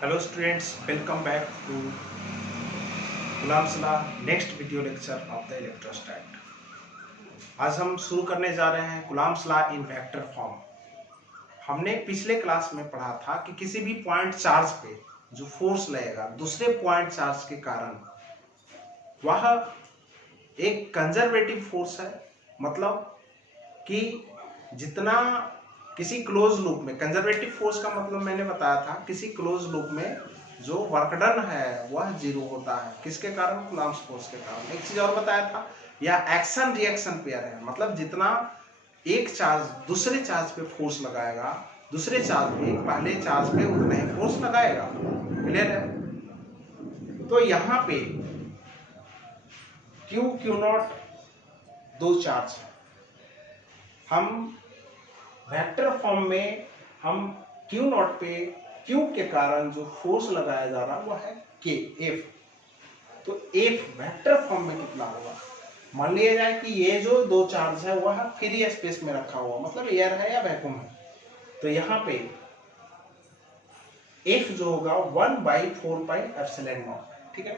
Hello students, welcome back to Ghulam Salah next video lecture of the electrostat. आज हम शुरू करने जा रहे हैं गुलाम सलाह इन वेक्टर फॉर्म। हमने पिछले क्लास में पढ़ा था कि किसी भी पॉइंट चार्ज पे जो फोर्स लगेगा दूसरे पॉइंट चार्ज के कारण, वह एक कंजर्वेटिव फोर्स है। मतलब कि जितना किसी क्लोज लूप में, कंजर्वेटिव फोर्स का मतलब मैंने बताया था, किसी क्लोज लूप में जो वर्क डन है वह जीरो होता है। किसके कारण? कूलॉम्स फोर्स के कारण। एक चीज और बताया था, या एक्शन रिएक्शन पेयर है। मतलब जितना एक चार्ज दूसरे चार्ज पे फोर्स लगाएगा, दूसरे चार्ज पे पहले चार्ज पे उतना ही फोर्स लगाएगा। क्लियर है? तो यहाँ पे क्यू नॉट दो चार्ज है। हम वेक्टर फॉर्म में हम क्यू नॉट पे क्यू के कारण जो फोर्स लगाया जा रहा है वो है के एफ। तो एफ वेक्टर फॉर्म में कितना होगा? मान लिया जाए कि ये जो दो चार्ज है वह फ्री स्पेस में रखा हुआ, मतलब एयर है या वैक्यूम है। तो यहाँ पे एफ जो होगा 1/4πε0। ठीक है,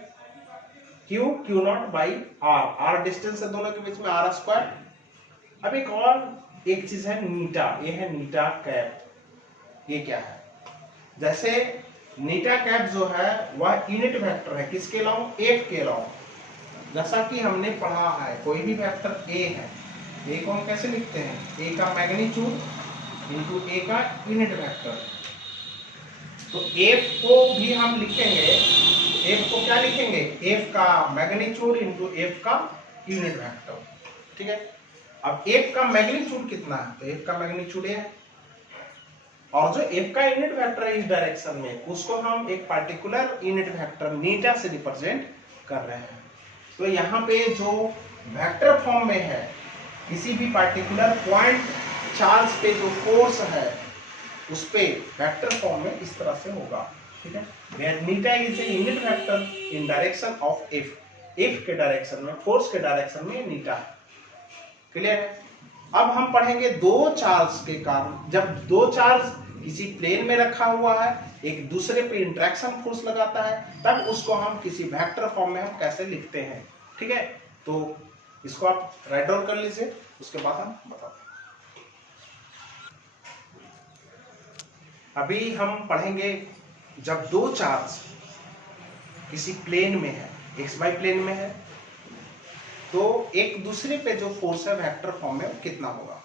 Q naught by R distance है दोनों के बीच में, आर स्क्वायर। अब एक चीज है नीटा, ये है नीटा कैप। ये क्या है? जैसे नीटा कैप जो है वह यूनिट वेक्टर है, किसके अलावा? एफ के अलावा। जैसा कि हमने पढ़ा है, कोई भी वेक्टर ए है, ए को हम कैसे लिखते हैं? ए का मैग्नीट्यूड इंटू ए का यूनिट वेक्टर। तो एफ को भी हम लिखेंगे, एफ को क्या लिखेंगे? एफ का मैग्नीट्यूड इंटू एफ का यूनिट वेक्टर। ठीक है, अब एफ का मैग्नीट्यूड कितना है? तो एफ का मैग्नीट्यूड है, और जो एफ का यूनिट वेक्टर है इस डायरेक्शन में, उसको हम एक पार्टिकुलर यूनिट वेक्टर नीटा से रिप्रेजेंट कर रहे हैं। तो यहाँ पे जो वेक्टर फॉर्म में है, किसी भी पार्टिकुलर पॉइंट चार्ज पे जो फोर्स है उस पे वेक्टर फॉर्म में इस तरह से होगा। ठीक है, वेयर नीटा is a unit vector in direction of F. F के डायरेक्शन में, फोर्स के डायरेक्शन में नीटा है। क्लियर है? अब हम पढ़ेंगे दो चार्ज के कारण, जब दो चार्ज किसी प्लेन में रखा हुआ है, एक दूसरे पे इंटरेक्शन फोर्स लगाता है, तब उसको हम किसी वेक्टर फॉर्म में हम कैसे लिखते हैं। ठीक है, तो इसको आप राइट डाउन कर लीजिए, उसके बाद हम बताते हैं। अभी हम पढ़ेंगे जब दो चार्ज किसी प्लेन में है, एक्स वाई प्लेन में है, तो एक दूसरे पे जो फोर्स है वेक्टर फॉर्म में कितना होगा।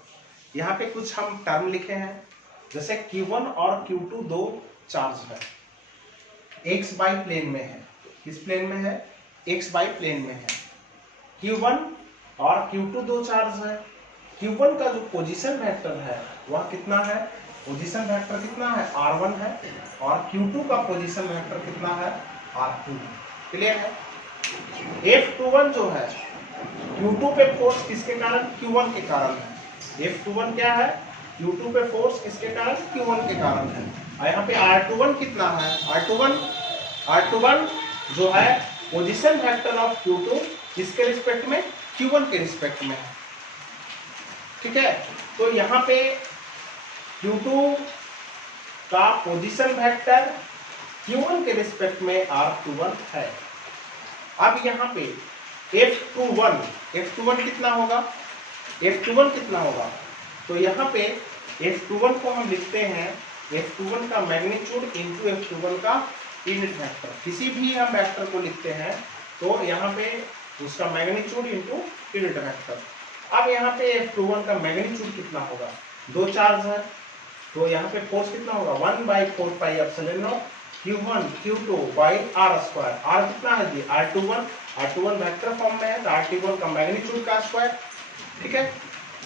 यहाँ पे कुछ हम टर्म लिखे हैं, जैसे Q1 और Q2 दो चार्ज है, एक्स वाई प्लेन में है। किस प्लेन में है? एक्स वाई प्लेन में है। Q1 और Q2 दो चार्ज है। Q1 का जो पोजीशन वेक्टर है वह कितना है? पोजीशन वेक्टर कितना है? R1 है। और Q2 का पोजीशन वेक्टर कितना है? R2। क्लियर है? F21 जो है Q2 पे फोर्स किसके कारण? Q1 के कारण है। F21 क्या है? Q2 पे फोर्स किसके कारण? Q1 के कारण है। और यहाँ पे R21 कितना है? R21 जो है पोजीशन वेक्टर ऑफ Q2 किसके रिस्पेक्ट में? Q1 के रिस्पेक्ट में है। ठीक है, तो यहाँ पे Q2 का पोजीशन वेक्टर Q1 के रिस्पेक्ट में R21 है। अब यहाँ पे F21 कितना होगा? F21 कितना होगा? तो यहाँ पे F21 को हम लिखते हैं F21 का मैग्नीट्यूड इंटू F21 का यूनिट वेक्टर। किसी भी हम वेक्टर को लिखते हैं तो यहाँ पे उसका मैग्नीट्यूड इंटू यूनिट वेक्टर। अब यहाँ पे F21 का मैग्नीट्यूड कितना होगा? दो चार्ज है, तो यहाँ पे फोर्स कितना होगा? 1/4πε0 Q1 Q2 by are square. Are कितना है जी? R21 वेक्टर फॉर्म में है, तो R21 का मैग्नीट्यूड का स्क्वायर। ठीक है,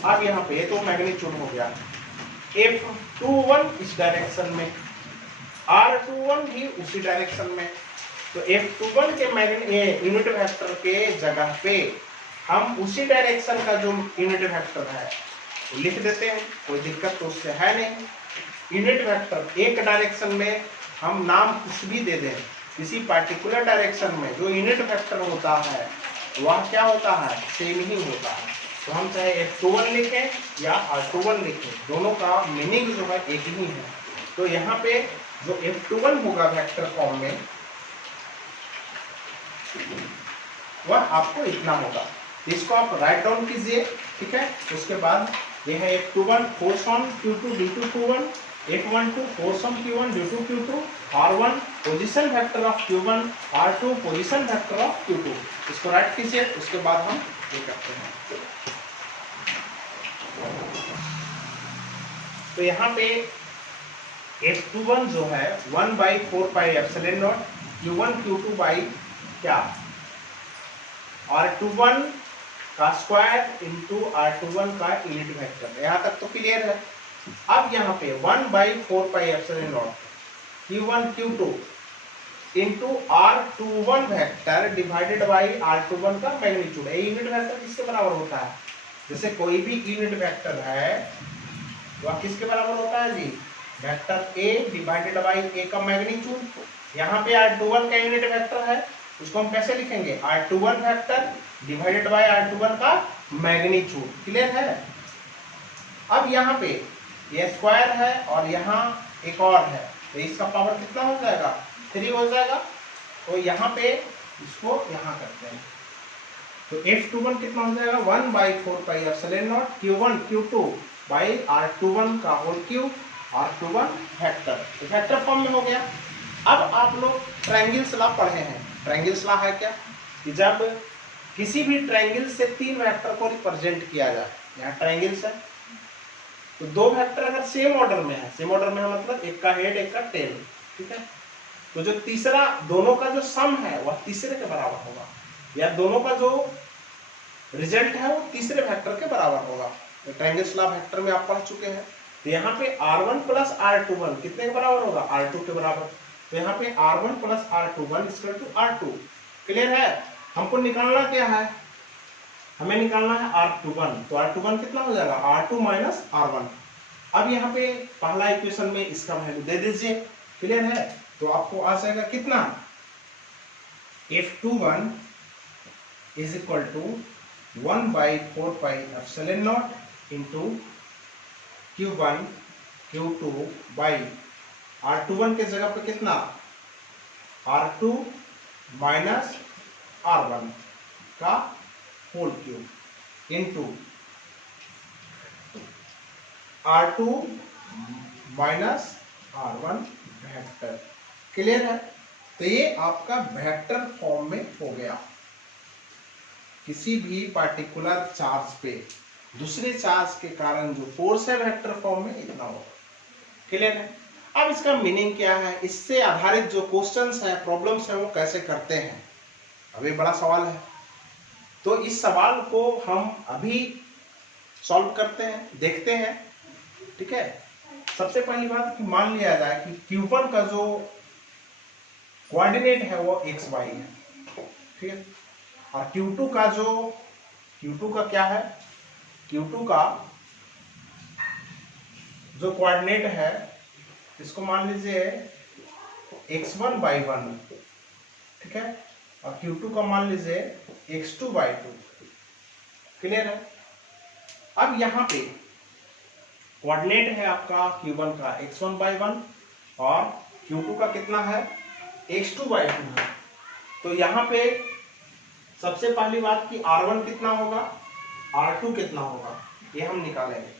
अब यहाँ पे तो मैग्नीट्यूड हो गया। F21 इस डायरेक्शन में, R21 भी उसी डायरेक्शन में। तो F21 के यूनिट वेक्टर के जगह पे हम उसी डायरेक्शन का जो यूनिट वेक्टर है लिख देते हैं, कोई दिक्कत तो उससे है नहीं। यूनिट वेक्टर एक डायरेक्शन में हम नाम कुछ भी दे दें, किसी पार्टिकुलर डायरेक्शन में जो यूनिट वेक्टर होता है वह क्या होता है? सेम ही होता है। तो हम चाहे F21 लिखें या R21 लिखें, दोनों का मीनिंग जो है एक ही है। तो यहाँ पे जो F21 होगा वेक्टर फॉर्म में वह आपको इतना होगा। इसको आप राइट डाउन कीजिए, ठीक है। उसके बाद ये है F21 force on Q2 due to Q1, F12 force on Q1 due to Q2, R1 position vector of Q1, R2 position vector of Q2। इसको राइट कीजिए, उसके बाद हम ये करते हैं। तो यहाँ पे F21 जो है 1/4 pi epsilon not Q1 Q2 by क्या R21 का स्क्वायर इंटू R21 का यूनिट वेक्टर। यहाँ तक तो क्लियर है। अब यहाँ पे 1/4 pi epsilon not Q1 Q2 into R21 vector divided by R21 का मैग्नीट्यूड। यूनिट वेक्टर किसके बराबर होता है? जैसे कोई भी यूनिट वेक्टर है वह किसके बराबर होता है जी? Vector A divided by A का मैग्नीट्यूड। यहाँ पे R21 का यूनिट वेक्टर है, उसको हम कैसे लिखेंगे? R21 vector divided by R21 का मैग्नीट्यूड। क्लियर है? अब यहाँ पे ये स्क्वायर है और यहाँ एक और है, तो इसका पावर कितना हो जाएगा? 3 हो जाएगा। तो यहाँ पे इसको यहाँ करते हैं, तो F21 कितना हो जाएगा? 1/4 pi epsilon not Q1 Q2 by R21 का होल क्यूब, R21 वेक्टर। तो वेक्टर फॉर्म में हो गया। अब आप लोग ट्रायंगल्स लॉ पढ़े हैं। ट्रायंगल्स लॉ है क्या कि जब किसी भी ट्रायंगल से 3 वेक्टर को रिप्रेजेंट किया जाए, यहाँ ट्रायंगल्स है तो 2 वेक्टर अगर सेम ऑर्डर में है, सेम ऑर्डर में है मतलब एक का हेड एक का टेल, ठीक है, तो जो तीसरा दोनों का जो सम है वह तीसरे के बराबर होगा, या दोनों का जो रिजल्ट है वो तीसरे वेक्टर के बराबर होगा। तो ट्रायंगल्स लॉ वेक्टर में आप पढ़ चुके हैं। तो यहाँ पे R1 प्लस R21 कितने के बराबर होगा? R2 के बराबर। तो यहाँ पे R1 plus R21 equal to R2। Clear है? हमको निकालना क्या है? हमें निकालना है R21। तो R21 कितना हो जाएगा? R2 minus R1। अब यहाँ पे पहला इक्वेशन में इसका वैल्यू दे दीजिए। क्लियर है? तो आपको आ जाएगा कितना? F21 is equal to 1/4 pi epsilon naught into Q1 Q2 by R21 के जगह पे कितना? R2 माइनस R1 का whole cube into R2 minus R1 vector. Clear है? तो ये आपका वेक्टर फॉर्म में हो गया। किसी भी पार्टिकुलर चार्ज पे दूसरे चार्ज के कारण जो फोर्स है वेक्टर फॉर्म में इतना होगा। क्लियर है? अब इसका मीनिंग क्या है, इससे आधारित जो क्वेश्चंस है, प्रॉब्लम्स है, वो कैसे करते हैं, अभी बड़ा सवाल है। तो इस सवाल को हम अभी सॉल्व करते हैं, देखते हैं। ठीक है, सबसे पहली बात कि मान लिया जाए कि Q1 का जो कोऑर्डिनेट है वो XY है, ठीक है, और Q2 का क्या है? Q2 का जो कोऑर्डिनेट है इसको मान लीजिए x1/1, ठीक है, और Q2 का मान लीजिए x2/2। क्लियर है? अब यहाँ पे कोऑर्डिनेट है आपका Q1 का x1/1 और Q2 का कितना है? x2/2 है। तो यहाँ पे सबसे पहली बात कि R1 कितना होगा, R2 कितना होगा, ये हम निकालेंगे।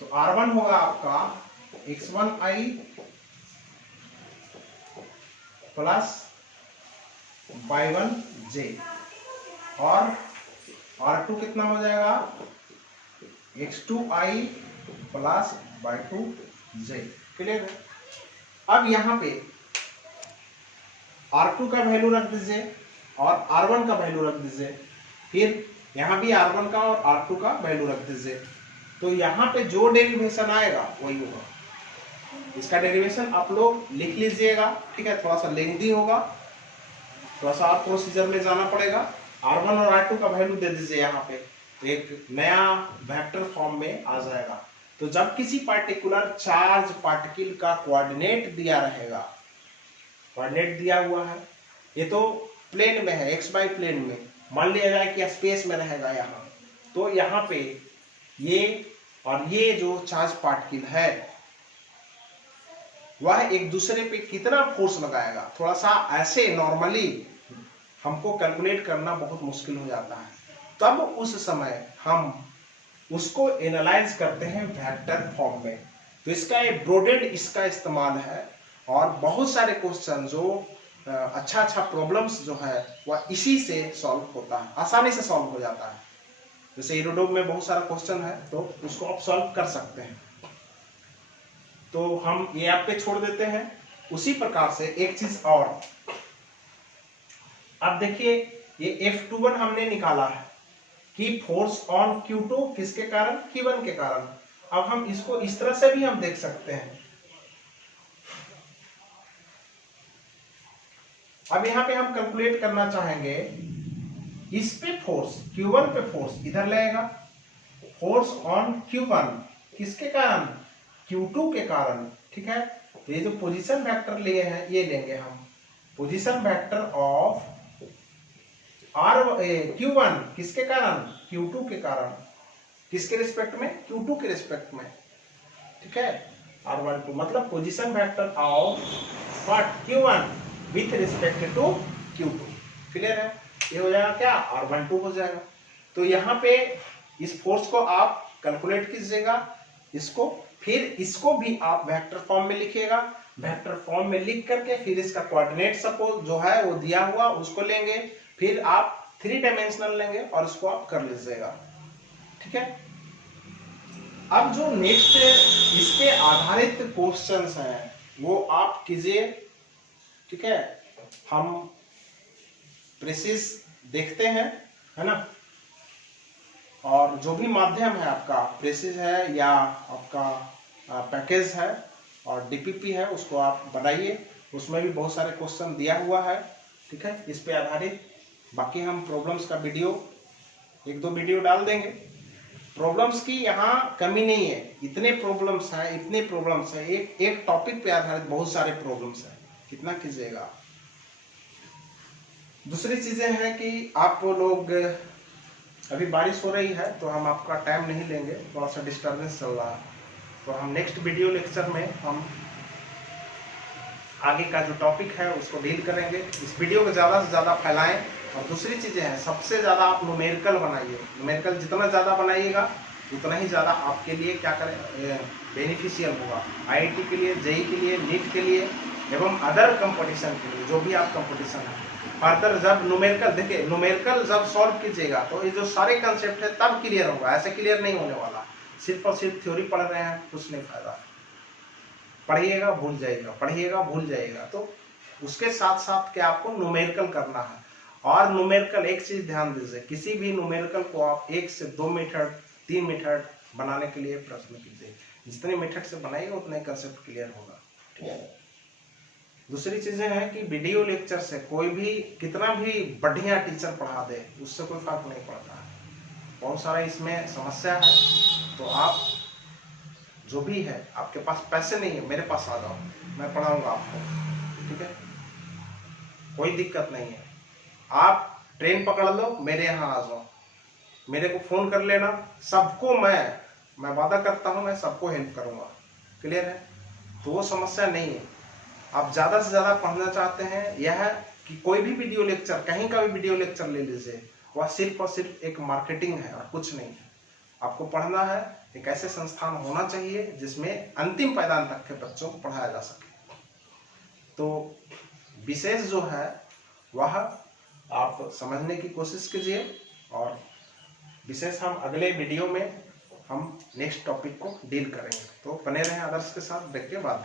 तो R1 होगा आपका x1i प्लस y1j और R2 कितना हो जाएगा? x2i plus y2j। क्लियर है? अब यहाँ पे R2 का वैल्यू रख दीजिए और R1 का वैल्यू रख दीजिए, फिर यहाँ भी R1 का और R2 का वैल्यू रख दीजिए। तो यहाँ पे जो डेरिवेशन आएगा वही होगा। इसका डेरिवेशन आप लोग लिख लीजिएगा, ठीक है, थोड़ा सा लेंथी होगा, थोड़ा सा आप प्रोसीजर में जाना पड़ेगा। R1 और R2 का वैल्यू दे दीजिए यहाँ पे, तो एक नया वेक्टर फॉर्म में आ जाएगा। तो जब किसी पार्टिकुलर चार्ज पार्टिकल का कोऑर्डिनेट दिया रहेगा, कोऑर्डिनेट दिया हुआ है, ये तो प्लेन में है, एक्स वाई प्लेन में, मान लिया जाए कि स्पेस में रहेगा यहाँ, तो यहाँ पे ये और ये जो चार्ज पार्टिकल है वह एक दूसरे पे कितना फोर्स लगाएगा, थोड़ा सा ऐसे नॉर्मली हमको कैलकुलेट करना बहुत मुश्किल हो जाता है। तब उस समय हम उसको एनालाइज करते हैं वेक्टर फॉर्म में। तो इसका एक ब्रोडेड इसका इस्तेमाल है और बहुत सारे क्वेश्चन जो अच्छा प्रॉब्लम्स जो है वह इसी से सॉल्व होता है, आसानी से सॉल्व हो जाता है। जैसे एरोडोम में बहुत सारा क्वेश्चन है तो उसको आप सॉल्व कर सकते हैं। तो हम ये आप पे छोड़ देते हैं। उसी प्रकार से एक चीज और, अब देखिए ये F21 हमने निकाला है कि फोर्स ऑन Q2 किसके कारण, Q1 के कारण। अब हम इसको इस तरह से भी हम देख सकते हैं। अब यहाँ पे हम कैलकुलेट करना चाहेंगे, इस पे फोर्स Q1 पे फोर्स इधर लगेगा, फोर्स ऑन Q1 किसके कारण, Q2 के कारण, ठीक है। तो ये जो पोजीशन वेक्टर लिए हैं ये लेंगे हम, पोजीशन वेक्टर ऑफ Q1 किसके कारण, Q2 के कारण, किसके रिस्पेक्ट में, Q2 के रिस्पेक्ट में, ठीक है। R12 मतलब position vector of what, Q1 with respect to Q2। Clear है, ये हो जाएगा क्या, R12 हो जाएगा। तो यहाँ पे इस फोर्स को आप कैलकुलेट कीजिएगा इसको, फिर इसको भी आप वेक्टर फॉर्म में लिखिएगा। वेक्टर फॉर्म में लिख करके फिर इसका कोऑर्डिनेट सपोज जो है वो दिया हुआ उसको लेंगे, फिर आप 3 डायमेंशनल लेंगे और इसको आप कर लीजिएगा, ठीक है। अब जो नेक्स्ट इस पे आधारित क्वेश्चंस हैं वो आप कीजिए, ठीक है। हम प्रेसिस देखते हैं, है ना, और जो भी माध्यम है आपका प्रेसिस है या आपका पैकेज है और डीपीपी है उसको आप बनाइए, उसमें भी बहुत सारे क्वेश्चन दिया हुआ है, ठीक है, इस पे आधारित। बाकी हम प्रॉब्लम्स का वीडियो 1-2 वीडियो डाल देंगे। प्रॉब्लम्स की यहाँ कमी नहीं है, इतने प्रॉब्लम्स हैं, इतने प्रॉब्लम्स हैं, एक टॉपिक पे आधारित बहुत सारे प्रॉब्लम्स हैं, कितना कीजिएगा। दूसरी चीजें हैं कि आप लोग, अभी बारिश हो रही है तो हम आपका टाइम नहीं लेंगे, थोड़ा सा डिस्टर्बेंस चल रहा है, तो हम नेक्स्ट वीडियो लेक्चर में हम आगे का जो टॉपिक है उसको डील करेंगे। इस वीडियो को ज़्यादा से ज़्यादा फैलाएं। और दूसरी चीज़ें हैं, सबसे ज़्यादा आप न्यूमेरिकल बनाइए, न्यूमेरिकल जितना ज़्यादा बनाइएगा उतना ही ज़्यादा आपके लिए क्या करें बेनिफिशियल होगा, आईआईटी के लिए, जेईई के लिए, नीट के लिए एवं अदर कंपटीशन के लिए, जो भी आप कंपटीशन है। फर्दर जब न्यूमेरिकल देखिए, न्यूमेरिकल जब सॉल्व कीजिएगा तो ये जो सारे कंसेप्ट है तब क्लियर होगा, ऐसे क्लियर नहीं होने वाला। सिर्फ और सिर्फ थ्योरी पढ़ रहे हैं कुछ नहीं फायदा, पढ़िएगा भूल जाइएगा, पढ़िएगा भूल जाइएगा। तो उसके साथ साथ क्या आपको न्यूमेरिकल करना है। और न्यूमेरिकल एक चीज ध्यान दीजिए, किसी भी न्यूमेरिकल को आप 1 से 2 मेथड 3 मेथड बनाने के लिए प्रश्न कीजिए, जितने मेथड से बनाइएगा उतने कंसेप्ट क्लियर होगा, ठीक है। दूसरी चीजें हैं कि वीडियो लेक्चर से कोई भी कितना भी बढ़िया टीचर पढ़ा दे उससे कोई फर्क नहीं पड़ता है, बहुत सारा इसमें समस्या है। तो आप जो भी है, आपके पास पैसे नहीं है, मेरे पास आ जाओ, मैं पढ़ाऊंगा आपको, ठीक है, कोई दिक्कत नहीं है। आप ट्रेन पकड़ लो, मेरे यहाँ आ जाओ, मेरे को फोन कर लेना, सबको मैं वादा करता हूँ मैं सबको हेल्प करूंगा, क्लियर है। तो वो समस्या नहीं है। आप ज़्यादा से ज़्यादा पढ़ना चाहते हैं, यह कि कोई भी वीडियो लेक्चर, कहीं का भी वीडियो लेक्चर ले लीजिए, वह सिर्फ और सिर्फ एक मार्केटिंग है और कुछ नहीं है। आपको पढ़ना है, एक ऐसे संस्थान होना चाहिए जिसमें अंतिम पायदान तक के बच्चों को पढ़ाया जा सके। तो विशेष जो है वह आप समझने की कोशिश कीजिए, और विशेष हम अगले वीडियो में हम नेक्स्ट टॉपिक को डील करेंगे। तो बने रहें आदर्श के साथ, ब्रेक के बाद।